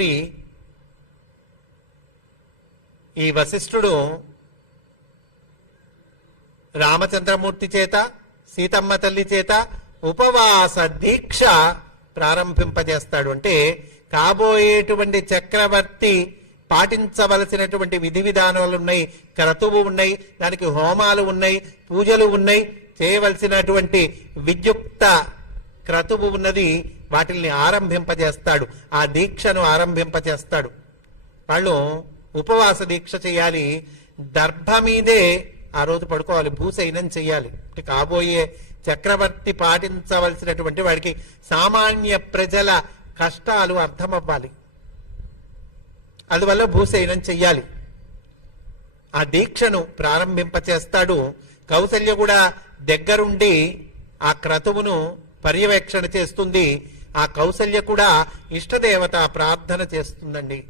రాత్రి ఈ వశిష్ఠుడు రామచంద్రమూర్తి చేత సీతమ్మ తల్లి చేత ఉపవాస దీక్ష ప్రారంభింపజేస్తాడు. అంటే కాబోయేటువంటి చక్రవర్తి పాటించవలసినటువంటి విధి విధానాలు ఉన్నాయి క్రతువు ఉన్నాయి దానికి హోమాలు ఉన్నాయి పూజలు ఉన్నాయి చేయవలసినటువంటి విద్యుక్త క్రతువు ఉన్నది వాటిల్ని ఆరంభింపజేస్తాడు. ఆ దీక్షను ఆరంభింపజేస్తాడు. వాళ్ళు ఉపవాస దీక్ష చేయాలి. దర్భ మీదే ఆ రోజు పడుకోవాలి. భూసైనం చేయాలి. అంటే కాబోయే చక్రవర్తి పాటించవలసినటువంటి వాడికి సామాన్య ప్రజల కష్టాలు అర్థమవ్వాలి. అందువల్ల భూసైనం చెయ్యాలి. ఆ దీక్షను ప్రారంభింపచేస్తాడు. కౌసల్య కూడా దగ్గరుండి ఆ క్రతువును పర్యవేక్షణ చేస్తుంది. ఆ కౌసల్య కూడా ఇష్టదేవత ప్రార్థన చేస్తుందండి.